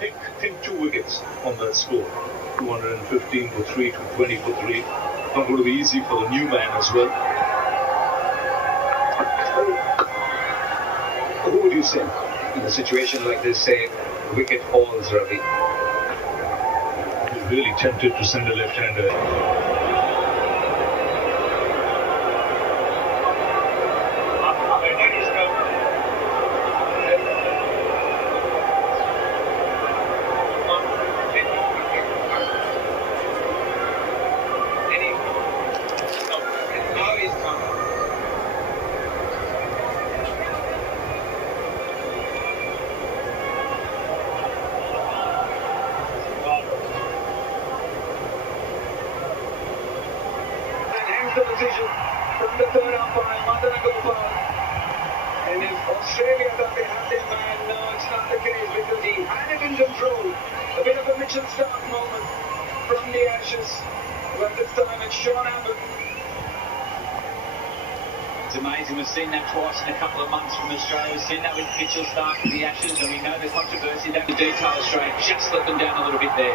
Think 2 wickets on that score. 215 for 3 to 20 for 3. Not going to be easy for the new man as well. Who would you send in a situation like this? Say, wicket falls, Ravi. He's really tempted to send a left-hander. The decision from the third umpire, Madana Gopal. And if Australia thought they had their man, no, it's not the case because he had it in control. A bit of a Mitchell Stark moment from the Ashes, but this time it's Sean Abbott. It's amazing. We've seen that twice in a couple of months from Australia. We've seen that with Mitchell Stark for the Ashes, and we know the controversy. That the detail Australia just let them down a little bit there.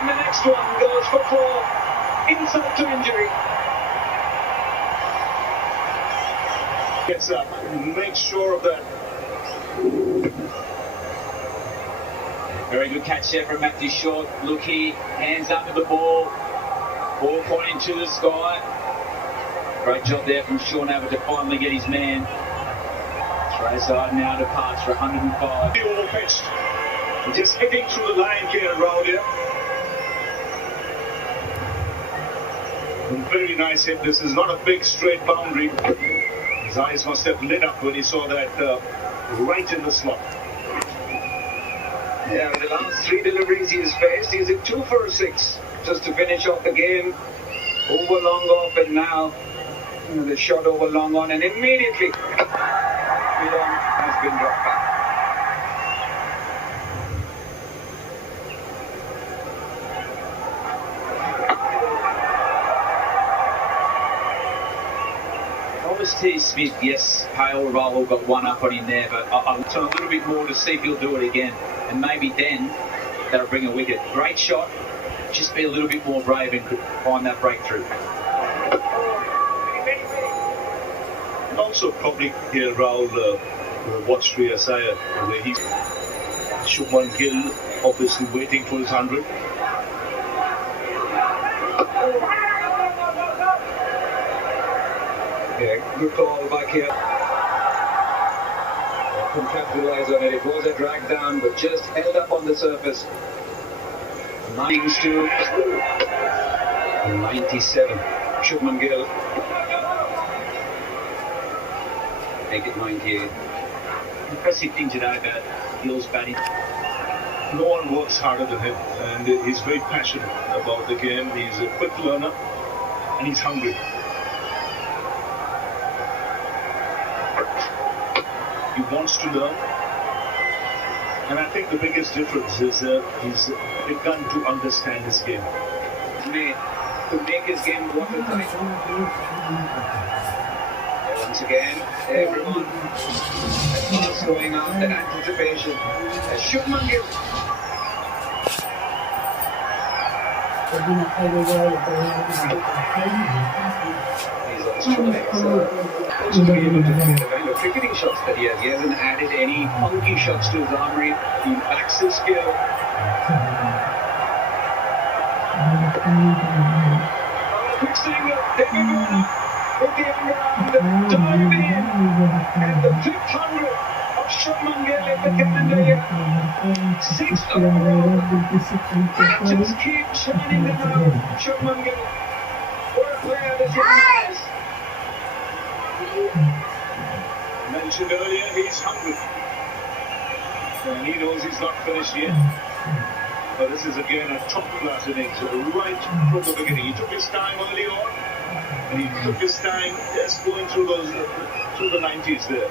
And the next one goes for 4, insult to injury. Gets up, make sure of that. Very good catch there from Matthew Short. Look here, hands under the ball. Ball pointing to the sky. Great job there from Sean Abbott to finally get his man. Trayside now departs for 105. All pitched. Just hitting through the line here around here. Very nice hit. This is not a big straight boundary. His eyes must have lit up when he saw that right in the slot. Yeah, the last 3 deliveries he's faced, he's at 2 for 6 just to finish off the game. Over long off, and now the shot over long on, and immediately Milan has been dropped back. T. Smith, yes, Hale Revolver got one up on him there, but I'll turn a little bit more to see if he'll do it again, and maybe then that'll bring a wicket. Great shot, just be a little bit more brave and could find that breakthrough. And also probably here Rahul watched Shreyas Iyer where he's Shubhaman Gill obviously waiting for his 100. Yeah, good call back here. Couldn't capitalize on it. It was a drag down, but just held up on the surface. 92. 97. Shubhaman Gill. Make it 98. Impressive thing today about Gill's batting. No one works harder than him, and he's very passionate about the game. He's a quick learner, and he's hungry. He wants to learn, and I think the biggest difference is he's begun to understand his game. To make his game watertight. Once again, everyone is going out, that anticipation. Shubhaman Gill. He's on strike, so also to be able to do the kind of cricketing shots that he has. He hasn't added any funky shots to his armory. He backs his skill. Quick single, David Warner with the underarm, dived in, and the 500 of Shubhaman Gill in the calendar year. 6th overall. That just keeps shining down, Shubhaman Gill. What a player this young man is. Mentioned earlier, he's hungry, and he knows he's not finished yet. But this is again a top-class innings, right from the beginning. He took his time early on, and he took his time just going through the 90s there.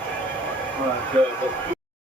But